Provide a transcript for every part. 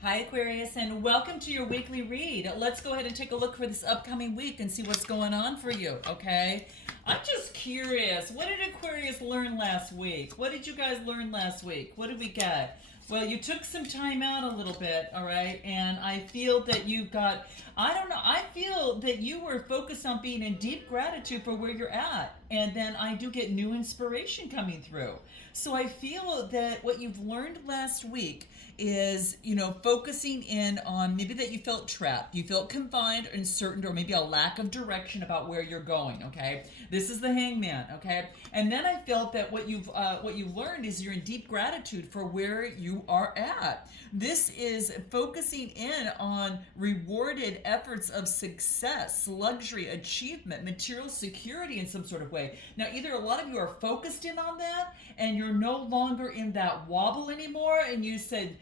Hi, Aquarius, and welcome to your weekly read. Let's go ahead and take a look for this upcoming week and see what's going on for you, okay? I'm just curious. What did Aquarius learn last week? What did you guys learn last week? What did we get? Well, you took some time out a little bit, all right? And I feel that you got, I don't know, I feel that you were focused on being in deep gratitude for where you're at. And then I do get new inspiration coming through. So I feel that what you've learned last week is, focusing in on maybe that you felt trapped, you felt confined, uncertain, or maybe a lack of direction about where you're going. Okay, this is the Hangman. Okay, and then I felt that what you've learned is you're in deep gratitude for where you are at. This is focusing in on rewarded efforts of success, luxury, achievement, material security in some sort of way. Now, either a lot of you are focused in on that and you're no longer in that wobble anymore, and you said,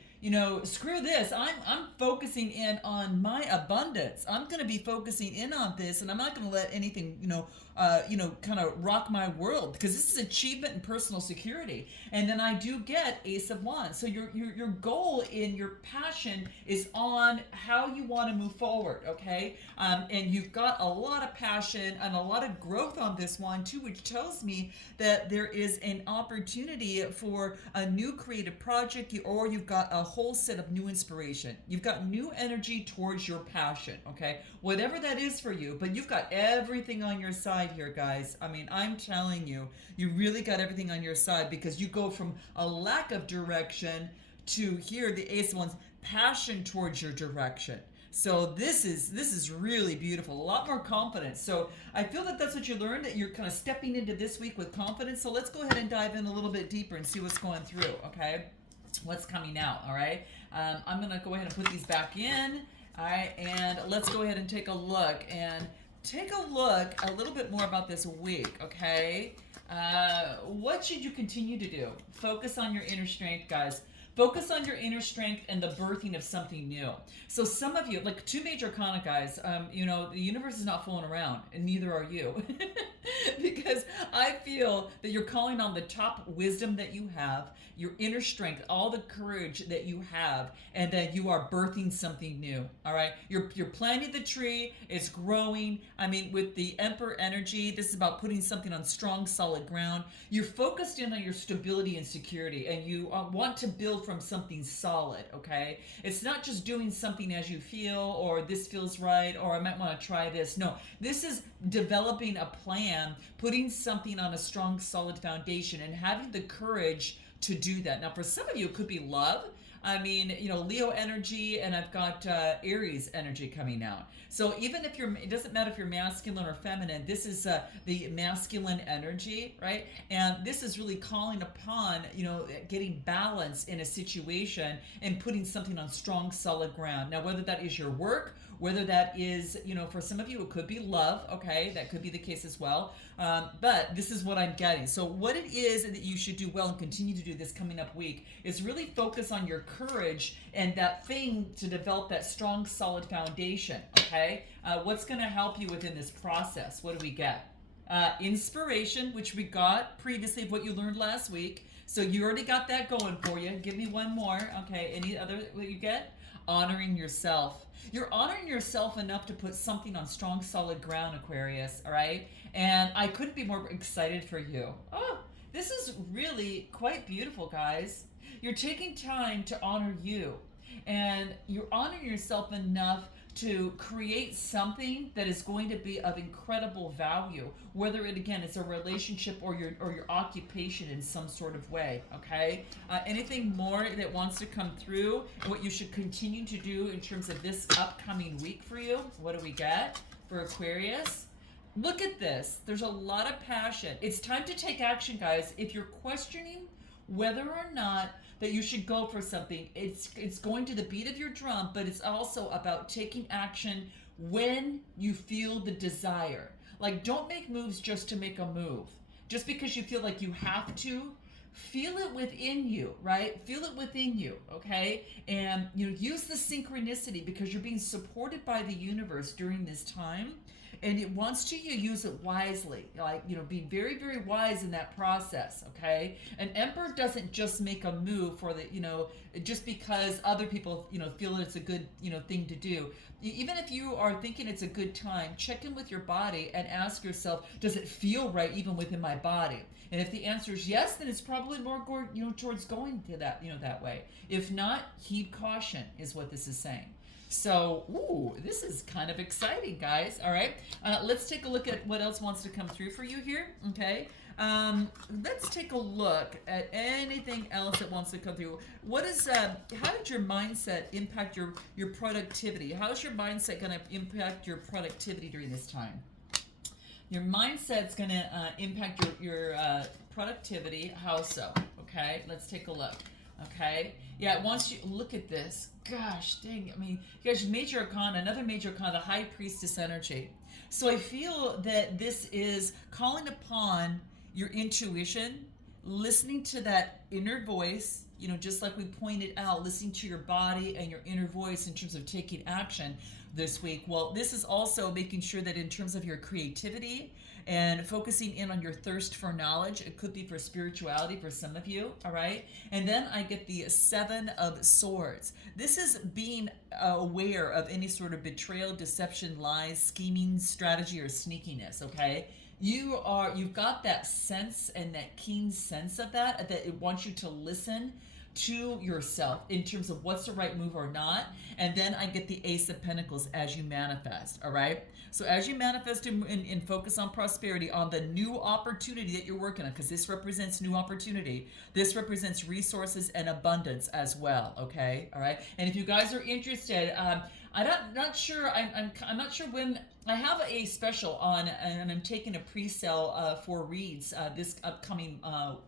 screw this. I'm focusing in on my abundance. I'm going to be focusing in on this, and I'm not going to let anything, kind of rock my world, because this is achievement and personal security. And then I do get Ace of Wands. So your goal in your passion is on how you want to move forward, okay? And you've got a lot of passion and a lot of growth on this one too, which tells me that there is an opportunity for a new creative project, or you've got a whole set of new inspiration. You've got new energy towards your passion, okay? Whatever that is for you, but you've got everything on your side here, guys. I mean, I'm telling you, you really got everything on your side, because you go from a lack of direction to here, the Ace of Wands, passion towards your direction. So this is really beautiful. A lot more confidence. So I feel that that's what you learned, that you're kind of stepping into this week with confidence. So let's go ahead and dive in a little bit deeper and see what's going through, okay? What's coming out, all right? I'm going to go ahead and put these back in, all right? And let's go ahead and take a look a little bit more about this week, okay? What should you continue to do? Focus on your inner strength, guys. Focus on your inner strength and the birthing of something new. So some of you, like two major arcana, guys, the universe is not fooling around, and neither are you. Because I feel that you're calling on the top wisdom that you have, your inner strength, all the courage that you have, and that you are birthing something new. All right, you're planting the tree, it's growing. I mean, with the Emperor energy, this is about putting something on strong, solid ground. You're focused in on your stability and security, and you want to build from something solid. Okay, it's not just doing something as you feel, or this feels right, or I might want to try this. No, this is developing a plan, putting something on a strong, solid foundation, and having the courage to do that. Now, for some of you, it could be love. I mean, Leo energy, and I've got Aries energy coming out. So even if it doesn't matter if you're masculine or feminine, this is the masculine energy, right? And this is really calling upon, getting balance in a situation and putting something on strong, solid ground. Now, whether that is your work, whether that is, for some of you, it could be love, okay? That could be the case as well. But this is what I'm getting. So what it is that you should do well and continue to do this coming up week is really focus on your courage and that thing to develop that strong, solid foundation, okay? What's going to help you within this process? What do we get? Inspiration, which we got previously of what you learned last week. So you already got that going for you. Give me one more. Okay, any other what you get? Honoring yourself. You're honoring yourself enough to put something on strong, solid ground, Aquarius, all right? And I couldn't be more excited for you. Oh, this is really quite beautiful, guys. You're taking time to honor you, and you're honoring yourself enough to create something that is going to be of incredible value, whether it again is a relationship or your occupation in some sort of way. Okay, anything more that wants to come through and what you should continue to do in terms of this upcoming week for you? What do we get for Aquarius? Look at this. There's a lot of passion. It's time to take action, guys. If you're questioning whether or not that you should go for something, it's going to the beat of your drum, but it's also about taking action when you feel the desire. Like, don't make moves just to make a move. Just because you feel like you have to, feel it within you, right? Feel it within you, okay? And use the synchronicity, because you're being supported by the universe during this time. and it wants you to use it wisely. Like, be very, very wise in that process, okay? An emperor doesn't just make a move for the, just because other people, feel that it's a good, thing to do. Even if you are thinking it's a good time, check in with your body and ask yourself, does it feel right even within my body? And if the answer is yes, then it's probably more, towards going to that, that way. If not, heed caution is what this is saying. So, this is kind of exciting, guys. All right, let's take a look at what else wants to come through for you here. Okay, let's take a look at anything else that wants to come through. What is? How did your mindset impact your productivity? How is your mindset going to impact your productivity during this time? Your mindset's going to impact your productivity. How so? Okay, let's take a look. Okay, yeah, once you look at this, gosh dang, I mean, you guys, major arcana, another major arcana, the high priestess energy. So I feel that this is calling upon your intuition, listening to that inner voice, just like we pointed out, listening to your body and your inner voice in terms of taking action this week. Well, this is also making sure that in terms of your creativity and focusing in on your thirst for knowledge, it could be for spirituality for some of you, all right? And then I get the Seven of Swords. This is being aware of any sort of betrayal, deception, lies, scheming, strategy, or sneakiness, okay? You've got that sense and that keen sense of that it wants you to listen to yourself in terms of what's the right move or not. And then I get the Ace of Pentacles as you manifest, all right? So as you manifest and focus on prosperity, on the new opportunity that you're working on, because this represents new opportunity, this represents resources and abundance as well, okay? All right? And if you guys are interested, I'm not sure when. I have a special on, and I'm taking a pre-sale for reads this upcoming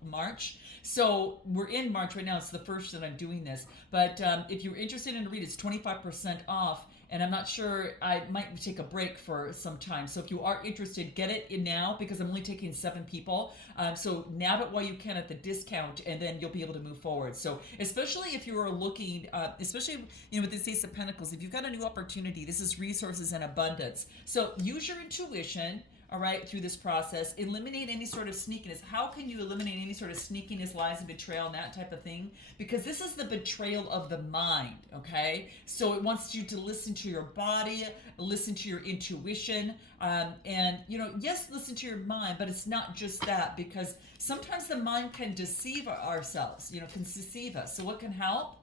March. So we're in March right now. It's the first that I'm doing this. But if you're interested in a read, it's 25% off. And I'm not sure, I might take a break for some time. So if you are interested, get it in now, because I'm only taking 7 people. So nab it while you can at the discount, and then you'll be able to move forward. So especially if you are looking, especially with this Ace of Pentacles, if you've got a new opportunity, this is resources and abundance. So use your intuition, all right, through this process. Eliminate any sort of sneakiness. How can you eliminate any sort of sneakiness, lies, and betrayal, and that type of thing? Because this is the betrayal of the mind, okay? So it wants you to listen to your body, listen to your intuition, and, yes, listen to your mind, but it's not just that, because sometimes the mind can deceive ourselves, can deceive us. So what can help?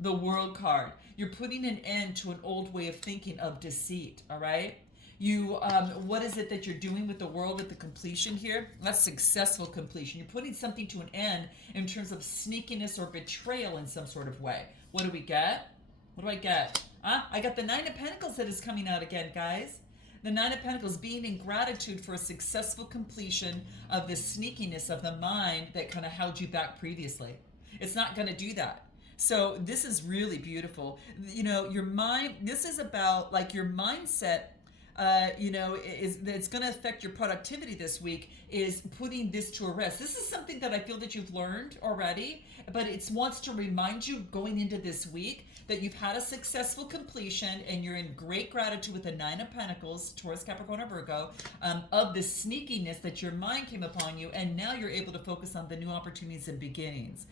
The World card. You're putting an end to an old way of thinking of deceit, all right? What is it that you're doing with the world, with the completion here? That's successful completion. You're putting something to an end in terms of sneakiness or betrayal in some sort of way. What do we get? What do I get? I got the Nine of Pentacles that is coming out again, guys. The Nine of Pentacles, being in gratitude for a successful completion of the sneakiness of the mind that kind of held you back previously. It's not going to do that. So this is really beautiful. Your mind, this is about like your mindset, it's going to affect your productivity this week, is putting this to a rest. This is something that I feel that you've learned already, but it wants to remind you going into this week that you've had a successful completion and you're in great gratitude with the Nine of Pentacles, Taurus, Capricorn, or Virgo, of the sneakiness that your mind came upon you, and now you're able to focus on the new opportunities and beginnings.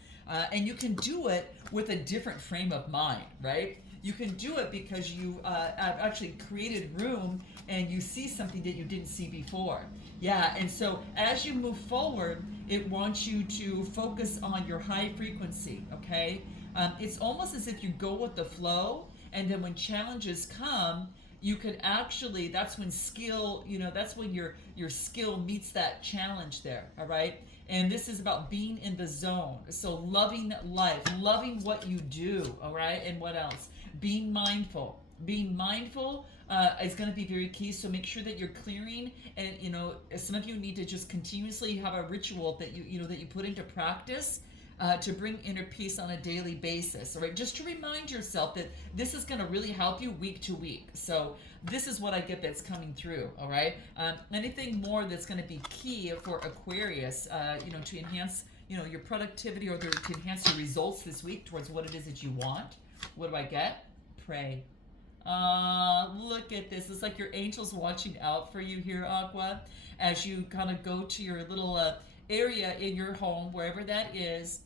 And you can do it with a different frame of mind, right? You can do it because you have actually created room and you see something that you didn't see before. Yeah, and so as you move forward, it wants you to focus on your high frequency, okay? It's almost as if you go with the flow, and then when challenges come, you could actually, that's when skill, that's when your skill meets that challenge there, all right? And this is about being in the zone. So loving life, loving what you do, all right? And what else? Being mindful. Being mindful is going to be very key. So make sure that you're clearing, and some of you need to just continuously have a ritual that you put into practice to bring inner peace on a daily basis. All right, just to remind yourself that this is going to really help you week to week. So this is what I get that's coming through. All right, anything more that's going to be key for Aquarius, to enhance your productivity, or to enhance your results this week towards what it is that you want. What do I get? Pray. Look at this. It's like your angels watching out for you here, Aqua, as you kind of go to your little area in your home, wherever that is,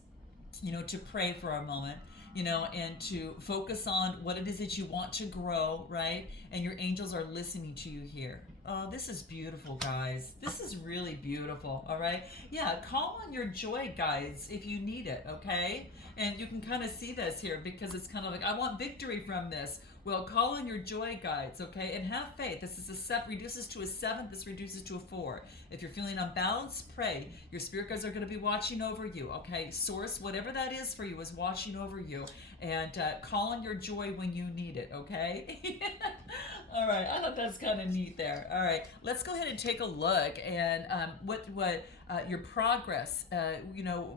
to pray for a moment, and to focus on what it is that you want to grow, right? And your angels are listening to you here. Oh, this is beautiful, guys. This is really beautiful, all right? Yeah, call on your joy guides if you need it, okay? And you can kind of see this here because it's kind of like, I want victory from this. Well, call on your joy guides, okay? And have faith. This is reduces to a 7. This reduces to a 4. If you're feeling unbalanced, pray. Your spirit guides are going to be watching over you, okay? Source, whatever that is for you, is watching over you. And call on your joy when you need it, okay? All right, I thought that's kind of neat there. All right, let's go ahead and take a look and what your progress.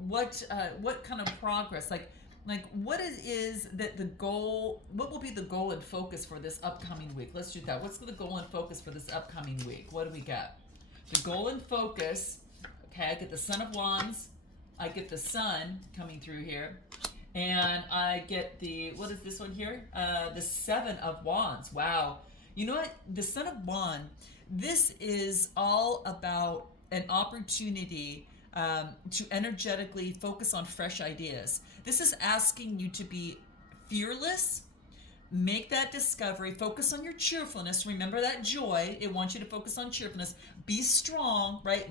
What kind of progress, like what is that the goal? What will be the goal and focus for this upcoming week? Let's do that. What's the goal and focus for this upcoming week? What do we got? The goal and focus. Okay, I get the Son of Wands. I get the Sun coming through here. And I get what is this one here? The 7 of Wands. Wow. You know what? The Son of Wands, this is all about an opportunity to energetically focus on fresh ideas. This is asking you to be fearless, make that discovery, focus on your cheerfulness. Remember that joy. It wants you to focus on cheerfulness. Be strong, right?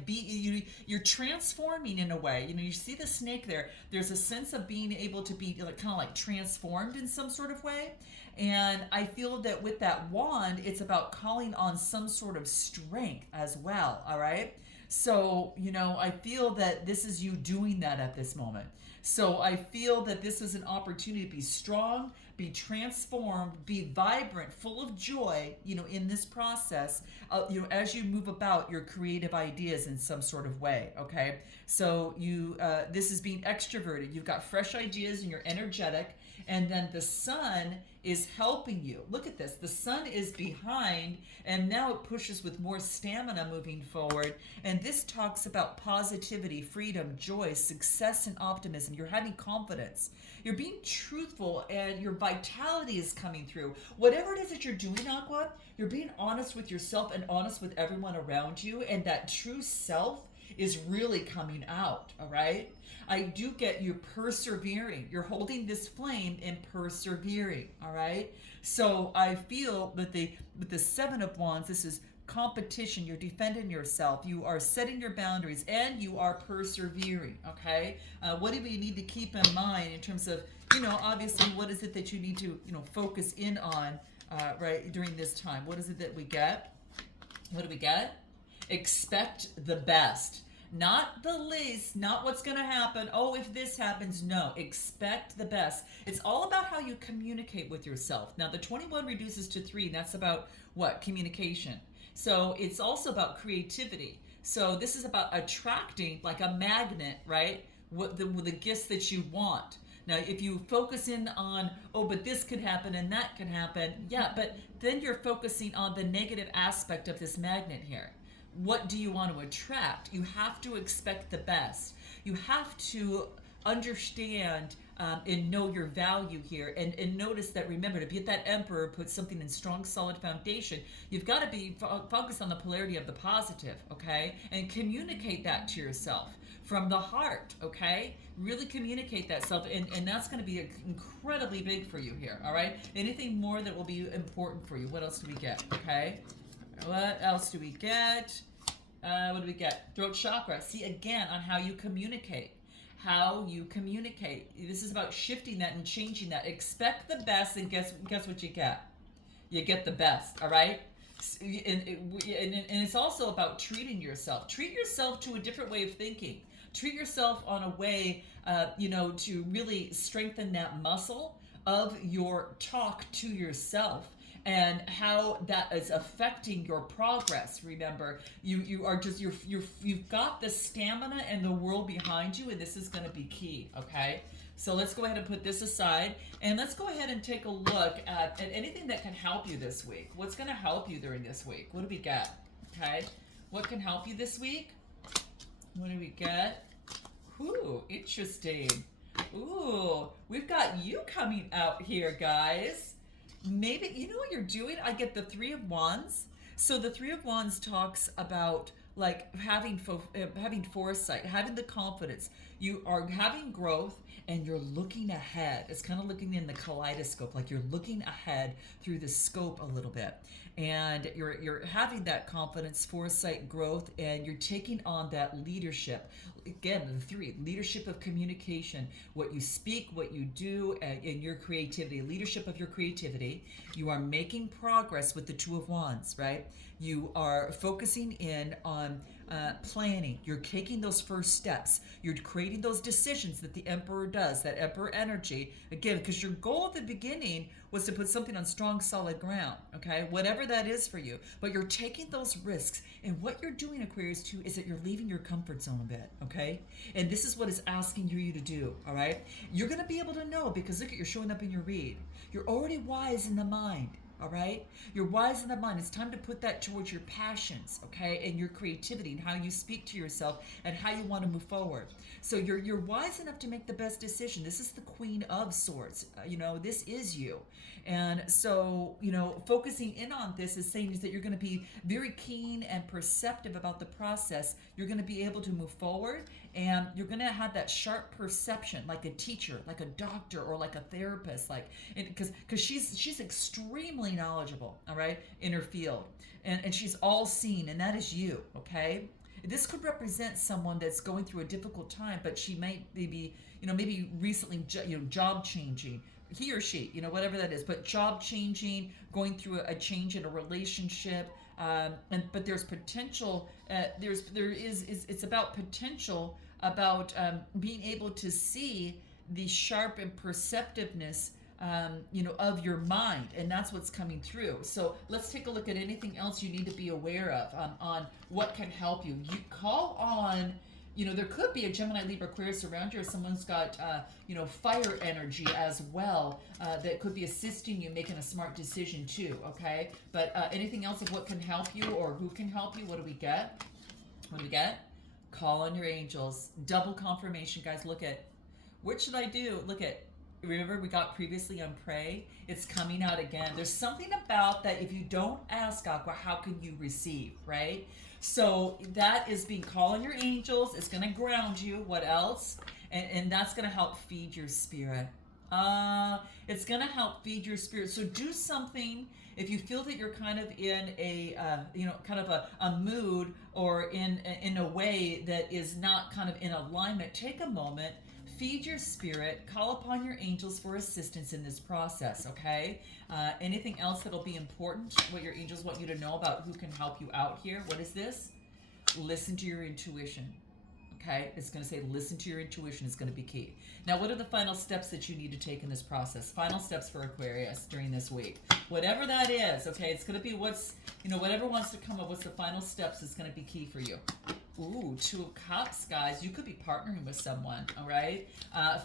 You're transforming in a way. You see the snake there. There's a sense of being able to be kind of like transformed in some sort of way. And I feel that with that wand, it's about calling on some sort of strength as well, all right? So, I feel that this is you doing that at this moment. So I feel that this is an opportunity to be strong, be transformed, be vibrant, full of joy, in this process, as you move about your creative ideas in some sort of way, okay? So this is being extroverted. You've got fresh ideas and you're energetic. And then the Sun is helping you. Look at this. The Sun is behind, and now it pushes with more stamina moving forward. And this talks about positivity, freedom, joy, success, and optimism. You're having confidence. You're being truthful, and your vitality is coming through. Whatever it is that you're doing, Aqua, you're being honest with yourself and honest with everyone around you, and that true self is really coming out, all right? I do get you persevering. You're holding this flame and persevering, all right? So I feel that with the 7 of Wands, this is competition. You're defending yourself. You are setting your boundaries, and you are persevering, okay? What do we need to keep in mind in terms of, obviously, what is it that you need to, focus in on, right, during this time? What is it that we get? What do we get? Expect the best. Not the least, not what's going to happen. Oh, if this happens, no. Expect the best. It's all about how you communicate with yourself. Now, the 21 reduces to 3, and that's about what? Communication. So it's also about creativity. So this is about attracting, like a magnet, right? What the gifts that you want. Now, if you focus in on, oh, but this could happen and that could happen, yeah, but then you're focusing on the negative aspect of this magnet here. What do you want to attract? You have to expect the best. You have to understand and know your value here, and notice that, remember, to be at that emperor, put something in strong, solid foundation. You've got to be focused on the polarity of the positive, okay? And communicate that to yourself from the heart, okay? Really communicate that self, and that's going to be incredibly big for you here, all right? Anything more that will be important for you. What else do we get, okay? What else do we get? What do we get? Throat chakra. See, again, on how you communicate. How you communicate. This is about shifting that and changing that. Expect the best, and guess what you get? You get the best, all right? And it's also about treating yourself. Treat yourself to a different way of thinking. Treat yourself on a way, to really strengthen that muscle of your talk to yourself, and how that is affecting your progress. Remember, you've got the stamina and the world behind you, and this is going to be key, okay? So let's go ahead and put this aside, and let's go ahead and take a look at anything that can help you this week. What's going to help you during this week? What do we get? Okay, what can help you this week? What do we get? Ooh, interesting. Ooh, we've got you coming out here, guys. Maybe, you know what you're doing? I get the Three of Wands. So the Three of Wands talks about like having foresight, having the confidence. You are having growth and you're looking ahead. It's kind of looking in the kaleidoscope, like you're looking ahead through the scope a little bit. And you're having that confidence, foresight, growth, and you're taking on that leadership. Again, the three: leadership of communication, what you speak, what you do, and your creativity, leadership of your creativity. You are making progress with the Two of Wands, right? You are focusing in on planning. You're taking those first steps. You're creating those decisions that the Emperor does, that Emperor energy. Again, because your goal at the beginning was to put something on strong, solid ground, okay? Whatever that is for you. But you're taking those risks. And what you're doing, Aquarius, too, is that you're leaving your comfort zone a bit, okay? And this is what it's asking you to do, all right? You're going to be able to know because look at you're showing up in your read. You're already wise in the mind. All right, you're wise in the mind. It's time to put that towards your passions, okay, and your creativity and how you speak to yourself and how you want to move forward. So you're wise enough to make the best decision. This is the Queen of Swords. This is you, and so focusing in on this is saying is that you're going to be very keen and perceptive about the process. You're going to be able to move forward, and you're going to have that sharp perception, like a teacher, like a doctor, or like a therapist, like because she's extremely knowledgeable, all right, in her field, and she's all seen, and that is you, okay. This could represent someone that's going through a difficult time, but she might maybe recently job changing, he or she, whatever that is, but job changing, going through a change in a relationship, but there's potential. It's about potential, about being able to see the sharp and perceptiveness of your mind, and that's what's coming through. So let's take a look at anything else you need to be aware of on what can help you. You call on, there could be a Gemini, Libra, Aquarius around you, or someone's got, fire energy as well that could be assisting you making a smart decision too, okay? But anything else of what can help you or who can help you, what do we get? What do we get? Call on your angels. Double confirmation, guys. Look at, what should I do? Look at, remember we got previously on pray? It's coming out again. There's something about that if you don't ask, Aqua, how can you receive, right? So that is being call on your angels. It's going to ground you. What else? And that's going to help feed your spirit. It's going to help feed your spirit. So do something. If you feel that you're kind of in a, kind of a mood or in a way that is not kind of in alignment, take a moment, feed your spirit, call upon your angels for assistance in this process, okay? Anything else that'll be important, what your angels want you to know about who can help you out here? What is this? Listen to your intuition. Okay, it's going to say listen to your intuition is going to be key. Now, what are the final steps that you need to take in this process? Final steps for Aquarius during this week. Whatever that is, okay, it's going to be whatever wants to come up, what's the final steps is going to be key for you. Ooh, Two of Cups, guys. You could be partnering with someone, all right?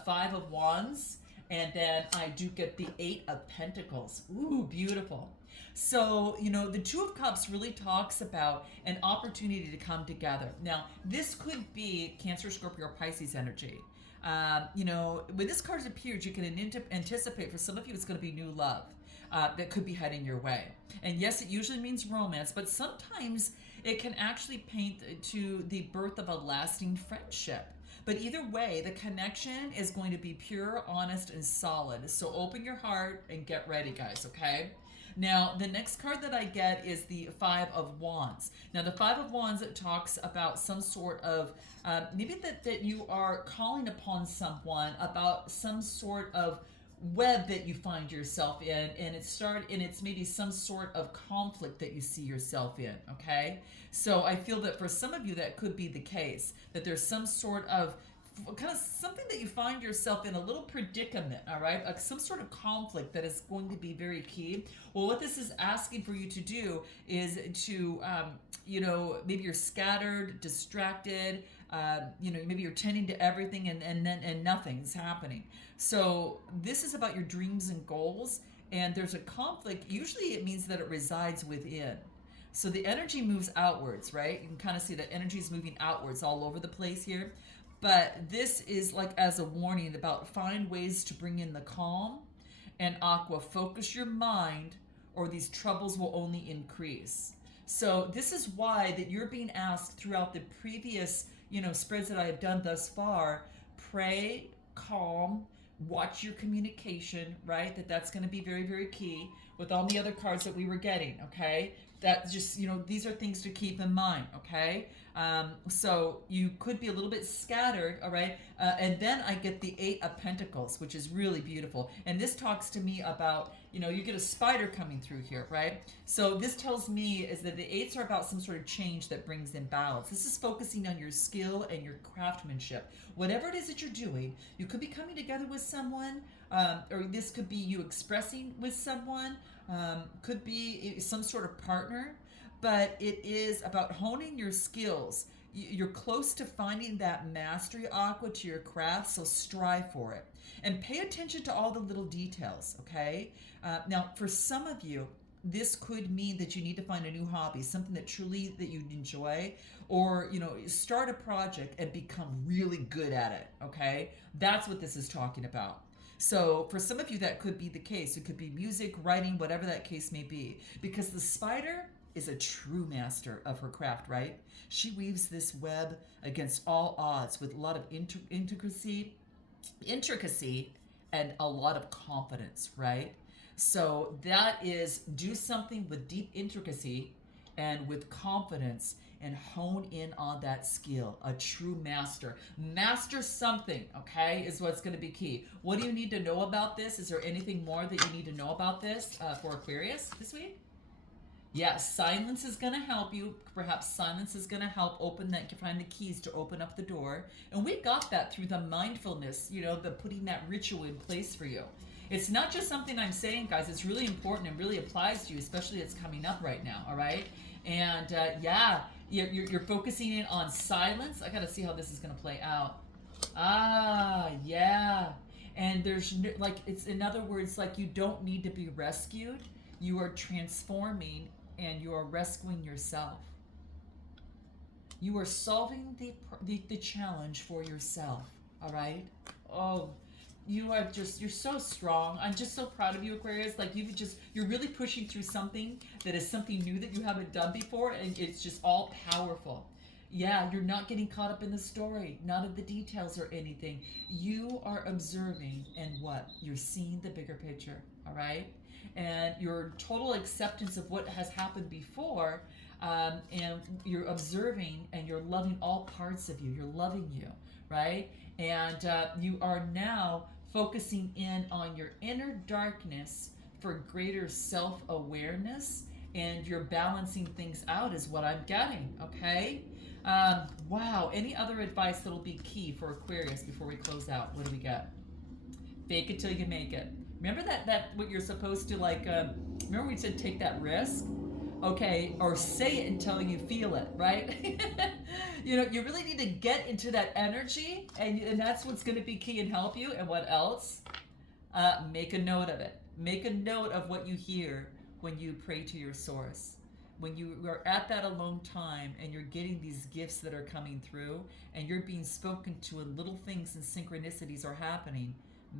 Five of Wands, and then I do get the Eight of Pentacles. Ooh, beautiful. So, the Two of Cups really talks about an opportunity to come together. Now, this could be Cancer, Scorpio, or Pisces energy. When this card appears, you can anticipate for some of you it's going to be new love that could be heading your way. And yes, it usually means romance, but sometimes it can actually paint to the birth of a lasting friendship. But either way, the connection is going to be pure, honest, and solid. So open your heart and get ready, guys, okay? Now, the next card that I get is the Five of Wands. Now, the Five of Wands, it talks about some sort of, maybe that you are calling upon someone about some sort of web that you find yourself in, and it's maybe some sort of conflict that you see yourself in, okay? So I feel that for some of you that could be the case, that there's some sort of kind of something that you find yourself in, a little predicament, all right? Like some sort of conflict that is going to be very key. Well, what this is asking for you to do is to, maybe you're scattered, distracted, maybe you're tending to everything and nothing's happening. So this is about your dreams and goals, and there's a conflict. Usually it means that it resides within. So the energy moves outwards, right? You can kind of see that energy is moving outwards all over the place here. But this is like as a warning about find ways to bring in the calm And Aqua, focus your mind or these troubles will only increase. So this is why that you're being asked throughout the previous, spreads that I have done thus far, pray, calm, watch your communication, right? That's going to be very, very key with all the other cards that we were getting, okay? That just, these are things to keep in mind, okay? So you could be a little bit scattered, all right? And then I get the Eight of Pentacles, which is really beautiful. And this talks to me about, you get a spider coming through here, right? So this tells me is that the eights are about some sort of change that brings in balance. This is focusing on your skill and your craftsmanship. Whatever it is that you're doing, you could be coming together with someone, or this could be you expressing with someone, could be some sort of partner, but it is about honing your skills. You're close to finding that mastery, Aqua, to your craft, so strive for it. And pay attention to all the little details, okay? Now, for some of you, this could mean that you need to find a new hobby, something that truly that you enjoy, or, start a project and become really good at it, okay? That's what this is talking about. So for some of you, that could be the case. It could be music, writing, whatever that case may be. Because the spider is a true master of her craft, right? She weaves this web against all odds with a lot of intricacy, and a lot of confidence, right? So that is do something with deep intricacy and with confidence and hone in on that skill. A true master. Master something, okay, is what's going to be key. What do you need to know about this? Is there anything more that you need to know about this for Aquarius this week? Yes, silence is going to help you. Perhaps silence is going to help find the keys to open up the door. And we got that through the mindfulness, the putting that ritual in place for you. It's not just something I'm saying, guys. It's really important and really applies to you, especially it's coming up right now, all right? And you're focusing in on silence. I got to see how this is going to play out. Yeah. And there's, it's in other words, you don't need to be rescued. You are transforming and you are rescuing yourself. You are solving the challenge for yourself, all right? Oh, you're so strong. I'm just so proud of you, Aquarius. You're really pushing through something that is something new that you haven't done before, and it's just all powerful. Yeah, you're not getting caught up in the story, none of the details or anything. You are observing and you're seeing the bigger picture, all right? And your total acceptance of what has happened before, and you're observing and you're loving all parts of you. You're loving you, right? And you are now focusing in on your inner darkness for greater self-awareness, and you're balancing things out is what I'm getting, okay? Wow, any other advice that'll be key for Aquarius before we close out? What do we got? Fake it till you make it. Remember that what you're supposed to remember we said take that risk? Okay, or say it until you feel it, right? You really need to get into that energy, and that's what's going to be key and help you. And what else? Make a note of it. Make a note of what you hear when you pray to your source. When you are at that alone time and you're getting these gifts that are coming through and you're being spoken to and little things and synchronicities are happening,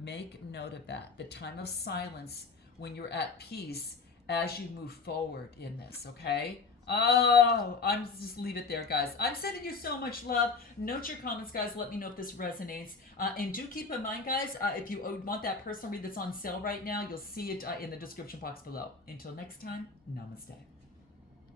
make note of that. The time of silence when you're at peace as you move forward in this, okay? Oh, I'm just leave it there, guys. I'm sending you so much love. Note your comments, guys. Let me know if this resonates. And do keep in mind, guys, if you want that personal read that's on sale right now, you'll see it in the description box below. Until next time, namaste.